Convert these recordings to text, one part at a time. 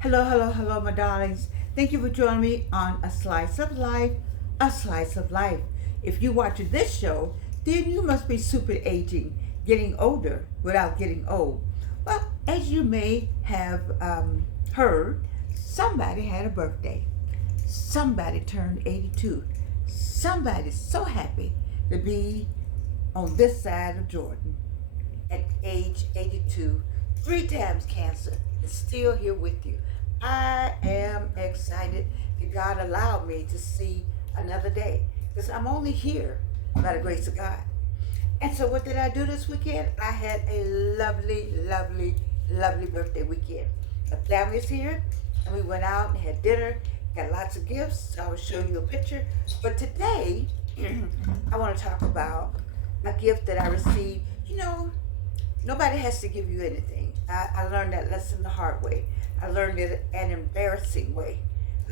Hello, hello, hello, my darlings. Thank you for joining me on A Slice of Life, A Slice of Life. If you're watching this show, then you must be super aging, getting older without getting old. Well, as you may have heard, somebody had a birthday. Somebody turned 82. Somebody's so happy to be on this side of Jordan at age 82, three times cancer, is still here with you. I am excited that God allowed me to see another day because I'm only here by the grace of God. And so, what did I do this weekend? I had a lovely, lovely, lovely birthday weekend. The family's here, and we went out and had dinner, got lots of gifts. So I will show you a picture. But today, I want to talk about a gift that I received. Nobody has to give you anything. I learned that lesson the hard way. I learned it an embarrassing way.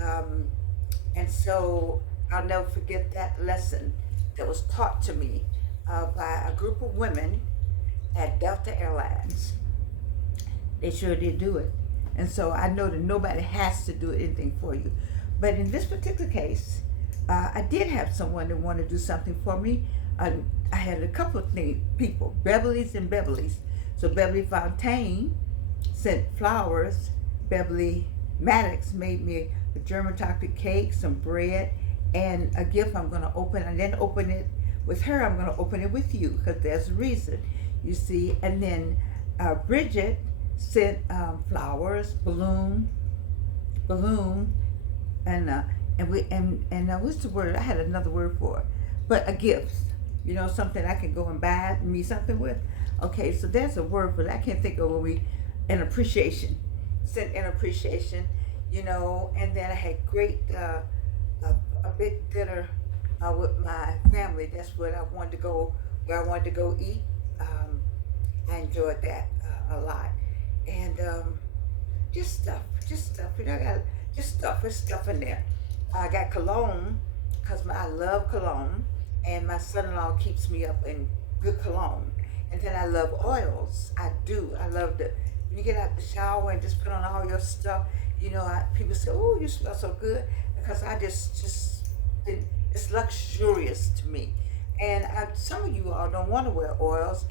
Um, and so I'll never forget that lesson that was taught to me by a group of women at Delta Airlines. They sure did do it. And so I know that nobody has to do anything for you. But in this particular case, I did have someone that wanted to do something for me. I had a couple of people, Beverly's and Beverly's. So Beverly Fontaine sent flowers. Beverly Maddox made me a German chocolate cake, some bread, and a gift I'm going to open. And then open it with her. I'm going to open it with you because there's a reason, you see. And then Bridget sent flowers, balloon, and what's the word? I had another word for it, but a gift. Something I can go and buy me something with. Okay, so there's a word for that. I can't think of an appreciation. Sent an appreciation, and then I had great a big dinner with my family. That's what I wanted to go where I wanted to go eat. I enjoyed that a lot, and just stuff. I got just stuff. There's stuff in there. I got cologne because I love cologne, and my son-in-law keeps me up in good cologne. And then I love oils. I do. I love when you get out the shower and just put on all your stuff. People say, "Oh, you smell so good," because I just it's luxurious to me. And some of you all don't want to wear oils.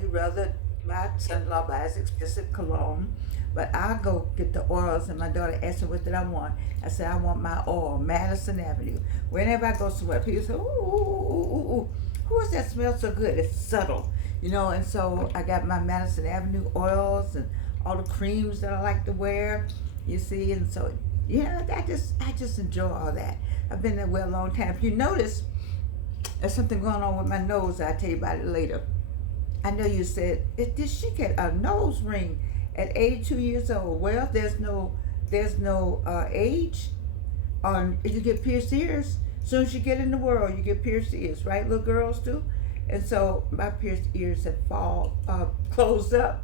You rather my son-in-law buys expensive cologne, but I go get the oils. And my daughter asked me what did I want. I said I want my oil, Madison Avenue. Whenever I go somewhere, people say, "Ooh, who is that smells so good?" It's subtle. And so I got my Madison Avenue oils and all the creams that I like to wear, you see, and so I just enjoy all that. I've been that way a long time. If you notice, there's something going on with my nose. I'll tell you about it later. I know you said, did she get a nose ring at 82 years old? Well, there's no age on if you get pierced ears. As soon as you get in the world, you get pierced ears, right? Little girls do. And so my pierced ears have closed up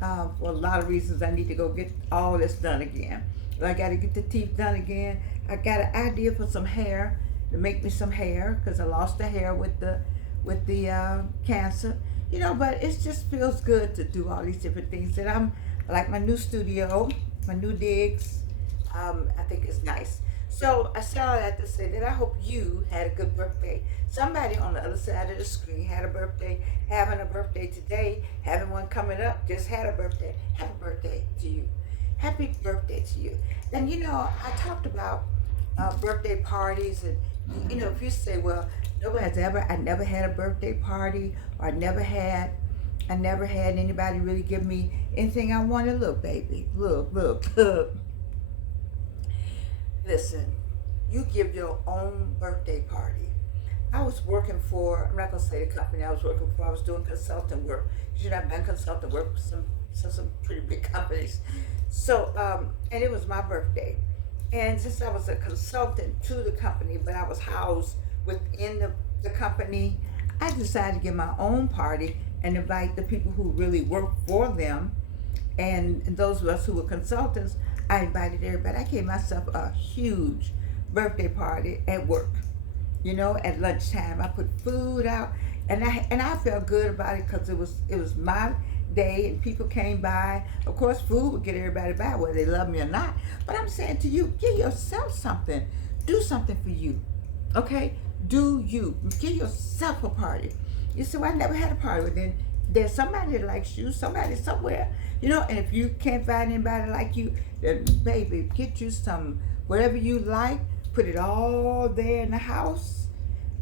for a lot of reasons. I need to go get all this done again. I got to get the teeth done again. I got an idea for some hair to make me some hair because I lost the hair with the cancer. But it just feels good to do all these different things. And I'm like my new studio, my new digs. I think it's nice. So I said all that to say that I hope you had a good birthday. Somebody on the other side of the screen had a birthday, having a birthday today, having one coming up, just had a birthday. Happy birthday to you. Happy birthday to you. And I talked about birthday parties, and if you say, well, I never had a birthday party, or I never had anybody really give me anything I wanted. Look, baby, look. Listen, you give your own birthday party. I was working for, I'm not going to say the company I was working for, I was doing consulting work. I've done consulting work for some pretty big companies. So, and it was my birthday. And since I was a consultant to the company, but I was housed within the company, I decided to give my own party and invite the people who really work for them. And those of us who were consultants, I invited everybody. I gave myself a huge birthday party at work. At lunchtime, I put food out, and I felt good about it because it was my day and people came by. Of course, food would get everybody by, whether they love me or not. But I'm saying to you, give yourself something. Do something for you. Okay? Do you. Give yourself a party. You say, well, I never had a party. But then there's somebody that likes you, somebody somewhere. And if you can't find anybody like you, then baby, get you some, whatever you like, put it all there in the house,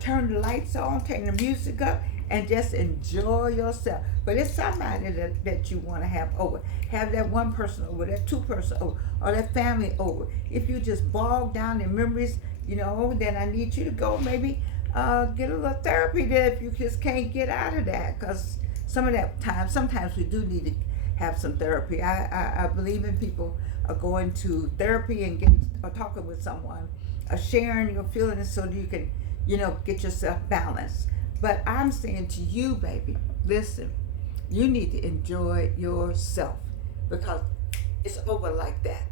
turn the lights on, turn the music up, and just enjoy yourself. But it's somebody that you want to have over. Have that one person over, that two person over, or that family over. If you just bog down in memories, then I need you to go maybe get a little therapy there if you just can't get out of that. Because sometimes we do need to have some therapy. I believe in people going to therapy and getting or talking with someone, sharing your feelings so that you can, get yourself balanced. But I'm saying to you, baby, listen, you need to enjoy yourself because it's over like that.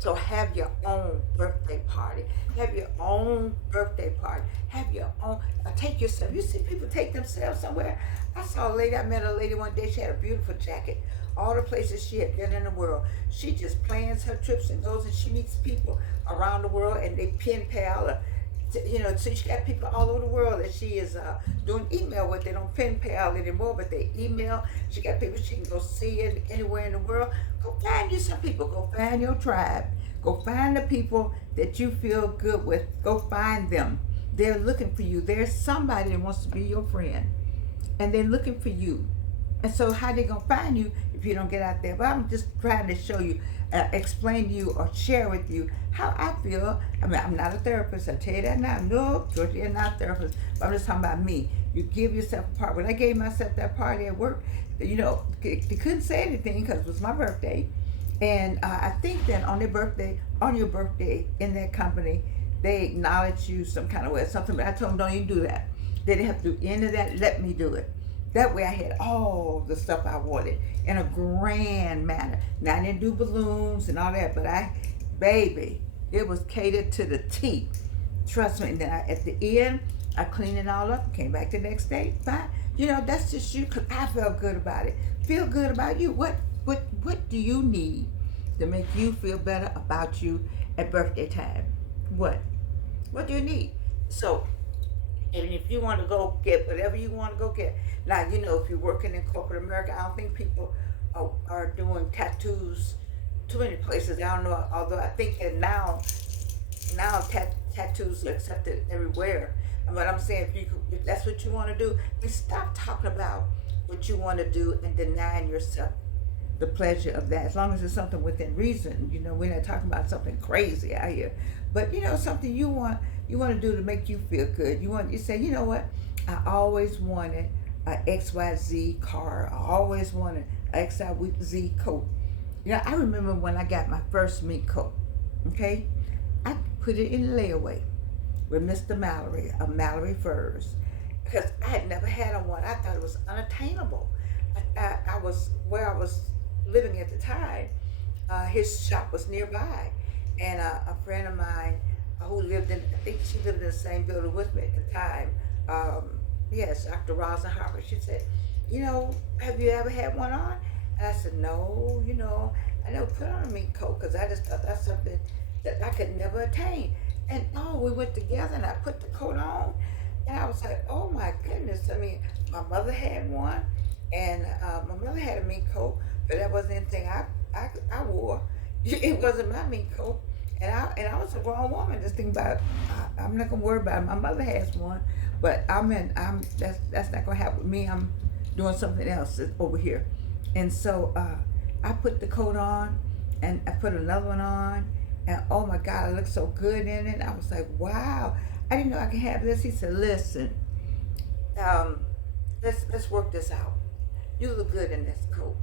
So have your own birthday party. Have your own birthday party. Have your own, take yourself. You see people take themselves somewhere. I met a lady one day, she had a beautiful jacket. All the places she had been in the world. She just plans her trips and goes and she meets people around the world and they pen pal. So she got people all over the world that she is doing email with. They don't pen pal anymore, but they email. She got people she can go see anywhere in the world. Go find you some people. Go find your tribe. Go find the people that you feel good with. Go find them. They're looking for you. There's somebody that wants to be your friend, and they're looking for you. And so how they gonna find you if you don't get out there? But I'm just trying to show you, explain to you or share with you how I feel. I mean, I'm not a therapist, I tell you that now. No, Georgia, you're not a therapist. But I'm just talking about me. You give yourself a party. When I gave myself that party at work, they couldn't say anything because it was my birthday. And I think that on your birthday in that company, they acknowledge you some kind of way or something. But I told them, don't even do that. They didn't have to do any of that. Let me do it. That way I had all the stuff I wanted in a grand manner. Now I didn't do balloons and all that, but baby, it was catered to the T. Trust me. And then at the end, I cleaned it all up, came back the next day, fine. That's just you, because I felt good about it. Feel good about you. What do you need to make you feel better about you at birthday time? What do you need? So, and if you want to go get whatever you want to go get. Now, if you're working in corporate America, I don't think people are doing tattoos too many places. I don't know, although I think that now tattoos are accepted everywhere. But I'm saying if that's what you want to do, then stop talking about what you want to do and denying yourself the pleasure of that. As long as it's something within reason, we're not talking about something crazy out here. But something you want to do to make you feel good. You say, you know what? I always wanted a XYZ car. I always wanted an XYZ coat. I remember when I got my first mink coat. Okay, I put it in layaway with Mr. Mallory of Mallory Furs because I had never had on one. I thought it was unattainable. I was where I was living at the time. His shop was nearby, and a friend of mine who lived I think she lived in the same building with me at the time. Yes, Dr. Rosa Harper. She said, have you ever had one on? And I said, no, I never put on a mink coat because I just thought that's something that I could never attain. And we went together and I put the coat on and I was like, oh my goodness. I mean, my mother had one and my mother had a mink coat, but that wasn't anything I wore. It wasn't my mink coat. And I was a grown woman just thinking about, I'm not gonna worry about it. My mother has one, but that's not gonna happen with me. I'm doing something else over here. And so I put the coat on and I put another one on and oh my God, I looked so good in it. I was like, wow, I didn't know I could have this. He said, listen, let's work this out. You look good in this coat.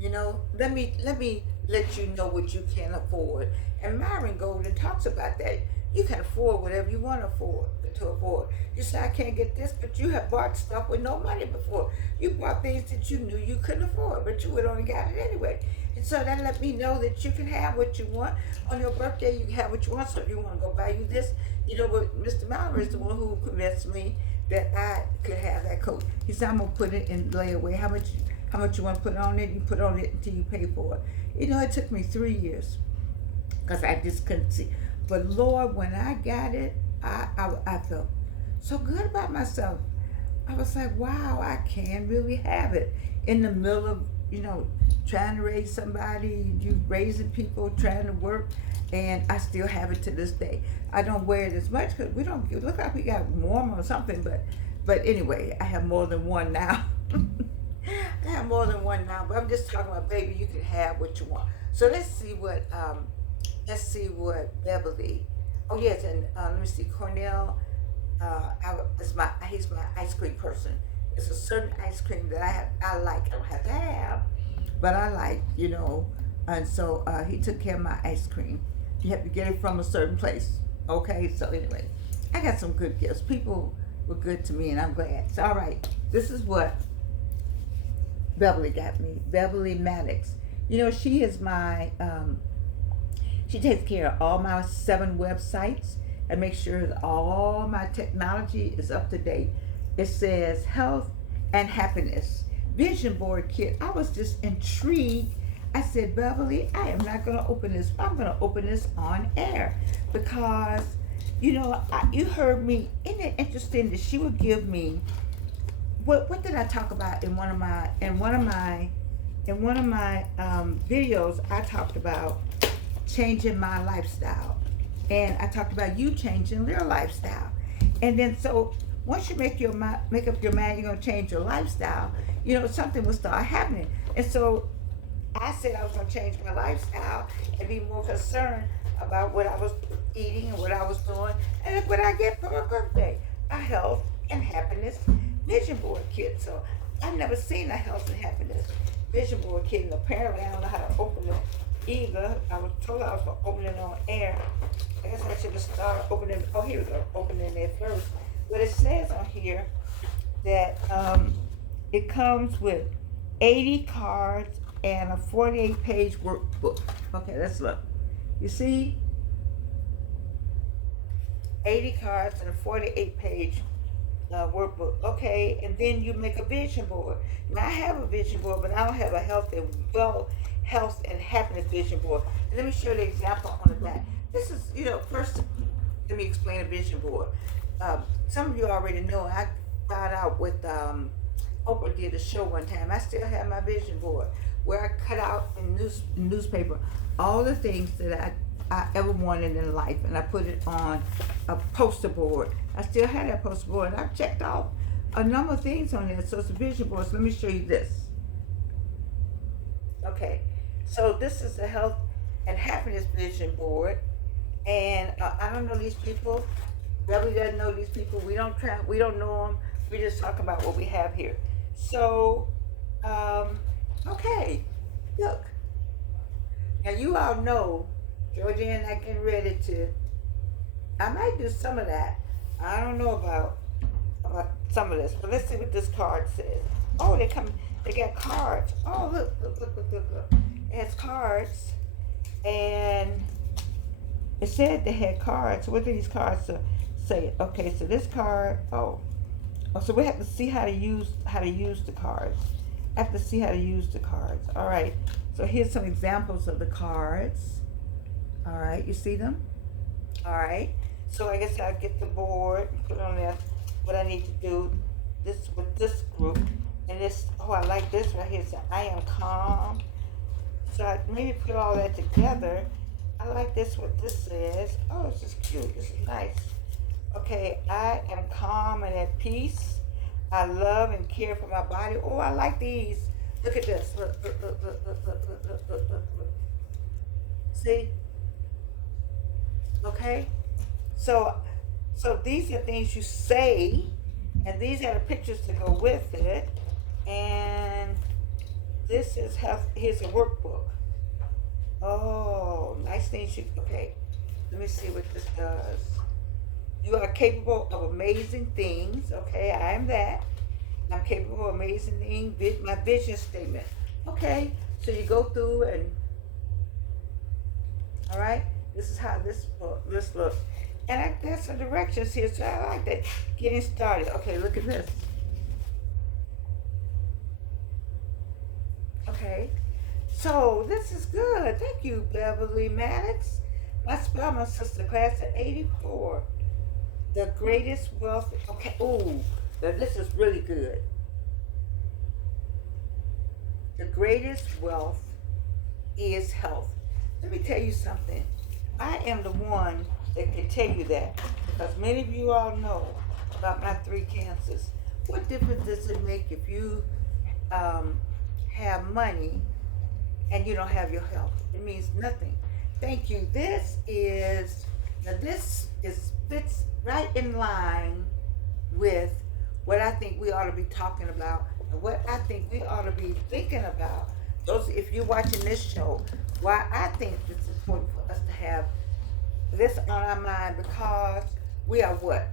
Let me let you know what you can afford. And Myron Golden talks about that. You can afford whatever you want to afford. You say, I can't get this, but you have bought stuff with no money before. You bought things that you knew you couldn't afford, but you would only got it anyway. And so that let me know that you can have what you want. On your birthday, you can have what you want. So if you want to go buy you this, but Mr. Mallory is the one who convinced me that I could have that coat. He said, I'm going to put it in layaway. How how much you want to put on it. You put on it until you pay for it. You know, it took me 3 years because I just couldn't see. But Lord, when I got it, I felt so good about myself. I was like, wow, I can really have it in the middle of, trying to raise somebody, you raising people, trying to work, and I still have it to this day. I don't wear it as much because we don't look like we got warm or something, but anyway, I have more than one now. I have more than one now, but I'm just talking about, baby, you can have what you want. So let's see what Beverly. Oh yes, and let me see, Cornell. He's my ice cream person. It's a certain ice cream that I like. I don't have to have, but I like, And so he took care of my ice cream. You have to get it from a certain place. Okay, so anyway, I got some good gifts. People were good to me, and I'm glad. So, all right, this is what Beverly got me. Beverly Maddox. She is my. She takes care of all my 7 websites and makes sure that all my technology is up to date. It says health and happiness vision board kit. I was just intrigued. I said, Beverly, I am not going to open this. I'm going to open this on air because, you heard me. Isn't it interesting that she would give me what did I talk about in one of my videos? I talked about changing my lifestyle, and I talked about you changing your lifestyle. And then so once you make up your mind you're going to change your lifestyle, something will start happening. And so I said I was going to change my lifestyle and be more concerned about what I was eating and what I was doing. And look what I get for my birthday: a health and happiness vision board kit. So I've never seen a health and happiness vision board kit, and apparently I don't know how to open it either. I was told I was going to open it on air. I guess I should have started opening. Oh, here we go. Opening it first. But it says on here that it comes with 80 cards and a 48-page workbook. Okay, let's look. You see? 80 cards and a 48-page workbook. Okay, and then you make a vision board. Now I have a vision board, but I don't have a health and happiness vision board. And let me show you the example on the back. This is, first let me explain a vision board. Some of you already know I found out with Oprah did a show one time. I still have my vision board where I cut out in newspaper all the things that I ever wanted in life, and I put it on a poster board. I still have that poster board, and I've checked off a number of things on there. So it's a vision board. So let me show you this. Okay, so this is the health and happiness vision board, and I don't know these people. Beverly doesn't know these people. We don't know them. We just talk about what we have here. So, okay, look. Now you all know Georgia and I getting ready to. I might do some of that. I don't know about some of this, but let's see what this card says. Oh, they got cards. Oh, look. It has cards, and it said they had cards. What do these cards say? Okay, so this card. Oh, so we have to see how to use the cards. I have to see how to use the cards. All right. So here's some examples of the cards. All right, you see them? All right. So I guess I'll get the board and put on there what I need to do this with this group. And this, I like this right here. So I am calm. So I maybe put all that together. I like this, what this says. Oh, it's just cute. This is nice. Okay, I am calm and at peace. I love and care for my body. Oh, I like these. Look at this. Look. See? Okay? So these are things you say, and these are the pictures to go with it. And this is here's a workbook. Oh, nice things okay. Let me see what this does. You are capable of amazing things. Okay, I am that. I'm capable of amazing things. My vision statement. Okay, so you go through and, all right, this is how this looks. And there's some directions here, so I like that. Getting started. Okay, look at this. So this is good. Thank you, Beverly Maddox. My Spelman sister class at 84. The greatest wealth. Okay. Ooh, now this is really good. The greatest wealth is health. Let me tell you something. I am the one that can tell you that because many of you all know about my 3 cancers. What difference does it make if you have money and you don't have your health? It means nothing. Thank you. This fits right in line with what I think we ought to be talking about and what I think we ought to be thinking about. Those, if you're watching this show, why I think it's important for us to have this on our mind because we are what?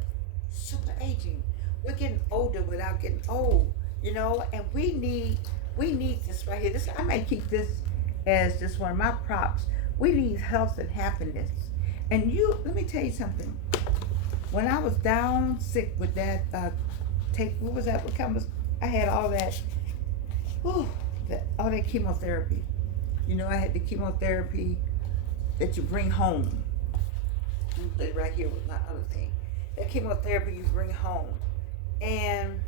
Super aging. We're getting older without getting old, and we need this right here. This I might keep this as just one of my props. We need health and happiness. And let me tell you something. When I was down sick with that, what was that? I had all that, all that chemotherapy. I had the chemotherapy that you bring home. Let me put it right here with my other thing. That chemotherapy you bring home. And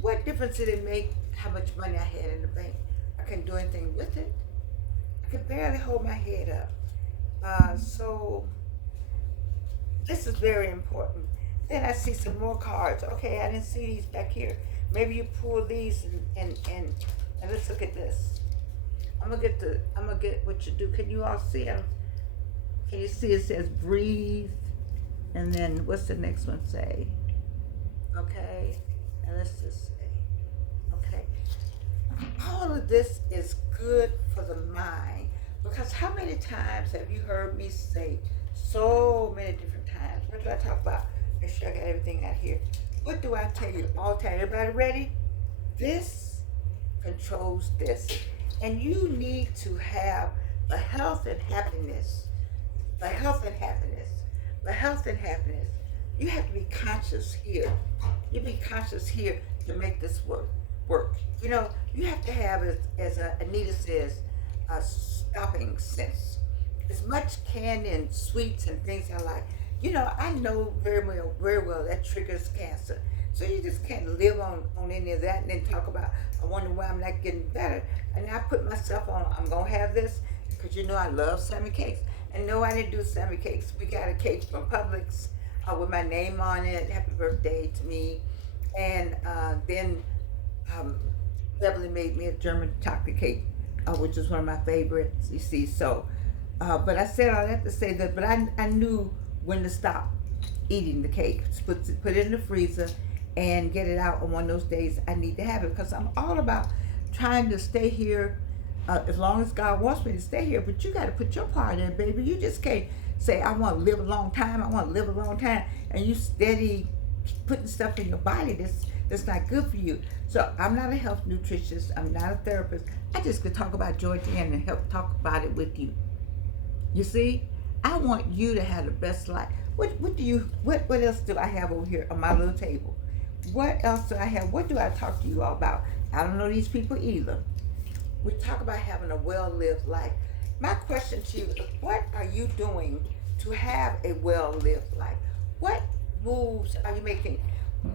what difference did it make how much money I had in the bank? I couldn't do anything with it. I could barely hold my head up. So this is very important. Then I see some more cards. Okay, I didn't see these back here. Maybe you pull these and let's look at this. I'm gonna get what you do. Can you all see them? Can you see it says breathe? And then what's the next one say? Okay, and let's just say, okay. All of this is good for the mind because how many times have you heard me say so many different times? What do I talk about? Make sure I got everything out here. What do I tell you all the time? Everybody ready? This controls this. And you need to have the health and happiness. The health and happiness. The health and happiness. You have to be conscious here. You be conscious here to make this work. You have to have, as Anita says, a stopping sense. As much candy and sweets and things I like. I know very well that triggers cancer. So you just can't live on any of that and then talk about, I wonder why I'm not getting better. And I put myself on, I'm going to have this because I love salmon cakes. And no, I didn't do salmon cakes. We got a cake from Publix with my name on it. Happy birthday to me. And then Beverly made me a German chocolate cake, which is one of my favorites, you see. So, but I said all that to say that, but I knew when to stop eating the cake. Put it in the freezer and get it out on one of those days I need to have it because I'm all about trying to stay here as long as God wants me to stay here. But you got to put your part in, baby. You just can't say, I want to live a long time. I want to live a long time. And you steady putting stuff in your body that's not good for you. So I'm not a health nutritionist. I'm not a therapist. I just could talk about Georgia and help talk about it with you. You see, I want you to have the best life. What else do I have over here on my little table? What else do I have? What do I talk to you all about? I don't know these people either. We talk about having a well-lived life. My question to you is, what are you doing to have a well-lived life? What moves are you making?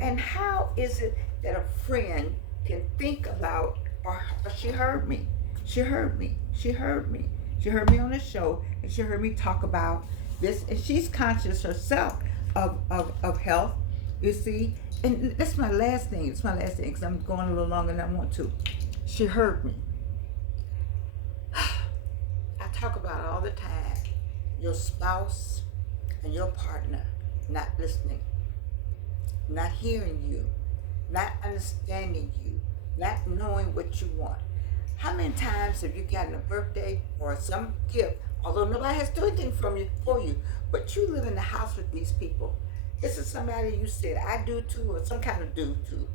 And how is it that a friend can think about, or she heard me. She heard me on the show, and she heard me talk about this, and she's conscious herself of health, you see. And that's my last thing. It's my last thing because I'm going a little longer than I want to. She heard me. I talk about it all the time. Your spouse and your partner not listening, not hearing you, not understanding you, not knowing what you want. How many times have you gotten a birthday or some gift, although nobody has to do anything for you, but you live in the house with these people? This is somebody you said, I do too, or some kind of do too,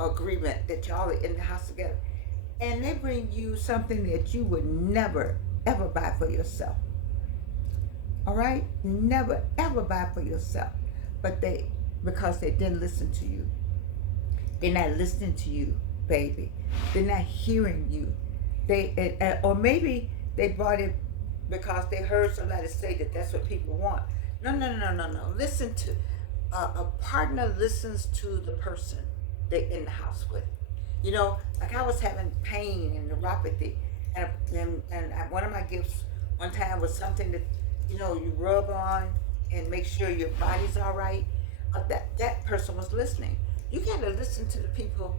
agreement that y'all are in the house together. And they bring you something that you would never, ever buy for yourself. All right? Never, ever buy for yourself. But because they didn't listen to you. They're not listening to you, baby. They're not hearing you. or maybe they bought it because they heard somebody say that that's what people want. No, no, no, no, no. Listen to a partner listens to the person they're in the house with. You know, like I was having pain and neuropathy, and one of my gifts one time was something that you rub on and make sure your body's all right. That person was listening. You got to listen to the people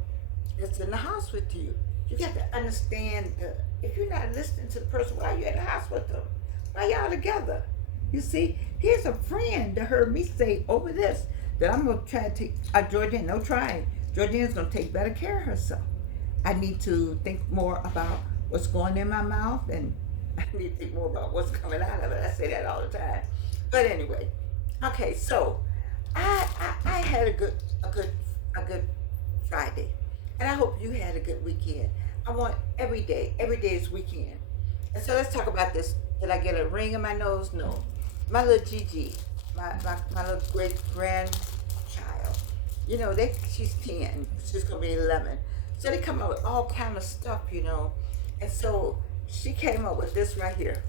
that's in the house with you. You got to understand if you're not listening to the person, why are you in the house with them? Why y'all together? You see, here's a friend that heard me say over this that I'm gonna try to take. Georgine, no trying. Georgine's gonna take better care of herself. I need to think more about what's going in my mouth, and I need to think more about what's coming out of it. I say that all the time. But anyway, okay. So I had a good Friday, and I hope you had a good weekend. I want every day is weekend. And so let's talk about this. Did I get a ring in my nose? No. My little Gigi, my little great grandchild, she's 10, she's gonna be 11. So they come up with all kind of stuff, And so she came up with this right here.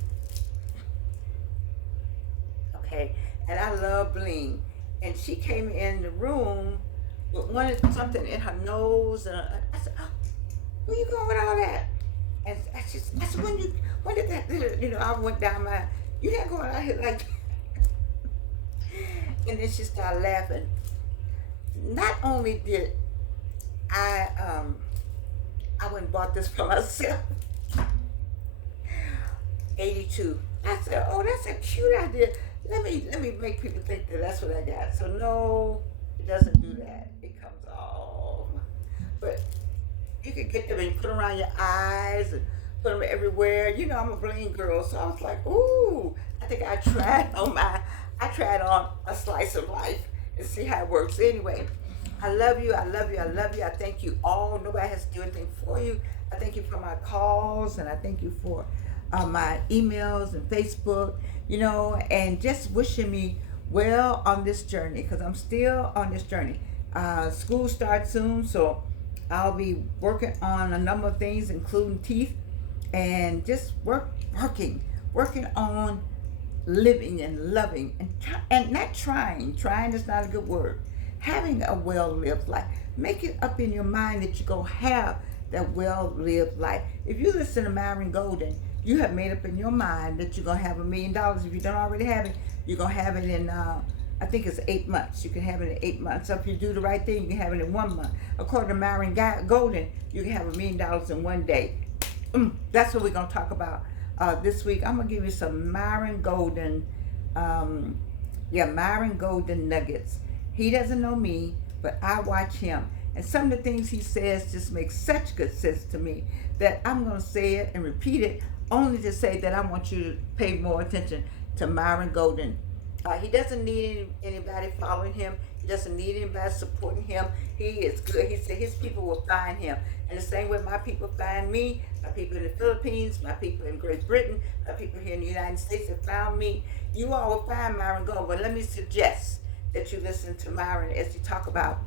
Okay, and I love bling. And she came in the room with something in her nose, and I said, "Oh, where you going with all that?" And I said, when did that, I went down you're not going out here like, and then she started laughing. Not only did I went and bought this for myself, 82. I said, oh, that's a cute idea. Let me make people think that that's what I got. So no, it doesn't do that. It comes off. But you can get them and put them around your eyes and put them everywhere. I'm a bling girl, so I was like, ooh. I think I tried on a slice of life and see how it works. Anyway, I love you. I love you. I love you. I thank you all. Nobody has to do anything for you. I thank you for my calls, and I thank you for my emails and Facebook, and just wishing me well on this journey, because I'm still on this journey. School starts soon, so I'll be working on a number of things, including teeth, and just working on living and loving, and not trying is not a good word, having a well-lived life. Make it up in your mind that you're going to have that well-lived life. If you listen to Myron Golden, you have made up in your mind that you're going to have $1 million. If you don't already have it, you're going to have it in, I think it's 8 months. You can have it in 8 months. So if you do the right thing, you can have it in 1 month. According to Myron Golden, you can have $1 million in 1 day. That's what we're going to talk about this week. I'm going to give you some Myron Golden, Myron Golden nuggets. He doesn't know me, but I watch him. And some of the things he says just make such good sense to me that I'm going to say it and repeat it, only to say that I want you to pay more attention to Myron Golden. He doesn't need anybody following him. He doesn't need anybody supporting him. He is good. He said his people will find him. And the same way my people find me, my people in the Philippines, my people in Great Britain, my people here in the United States have found me. You all will find Myron Golden. But let me suggest that you listen to Myron as you talk about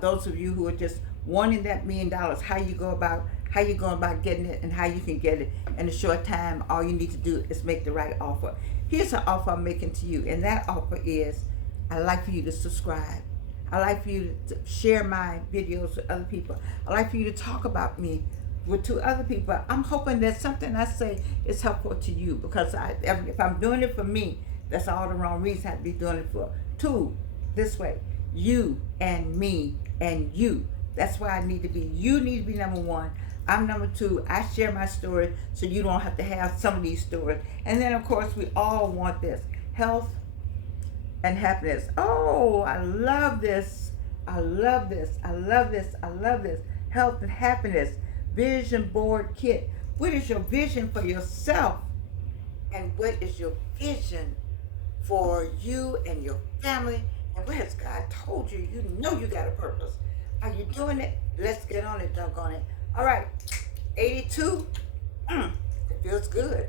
those of you who are just wanting that $1 million, how you go about getting it, and how you can get it in a short time. All you need to do is make the right offer. Here's an offer I'm making to you, and that offer is I'd like for you to subscribe. I'd like for you to share my videos with other people. I'd like for you to talk about me to other people. I'm hoping that something I say is helpful to you, because if I'm doing it for me, that's all the wrong reason I'd be doing it for. Two, this way, you and me and you. That's why I need to be. You need to be number one. I'm number two. I share my story so you don't have to have some of these stories. And then, of course, we all want this. Health and happiness. Oh, I love this. I love this. I love this. I love this. Health and happiness. Vision board kit. What is your vision for yourself? And what is your vision for you and your family? And what has God told you? You know you got a purpose. Are you doing it? Let's get on it, doggone it. All right, 82. It feels good.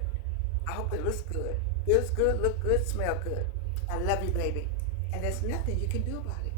I hope it looks good. Feels good, look good, smell good. I love you, baby. And there's nothing you can do about it.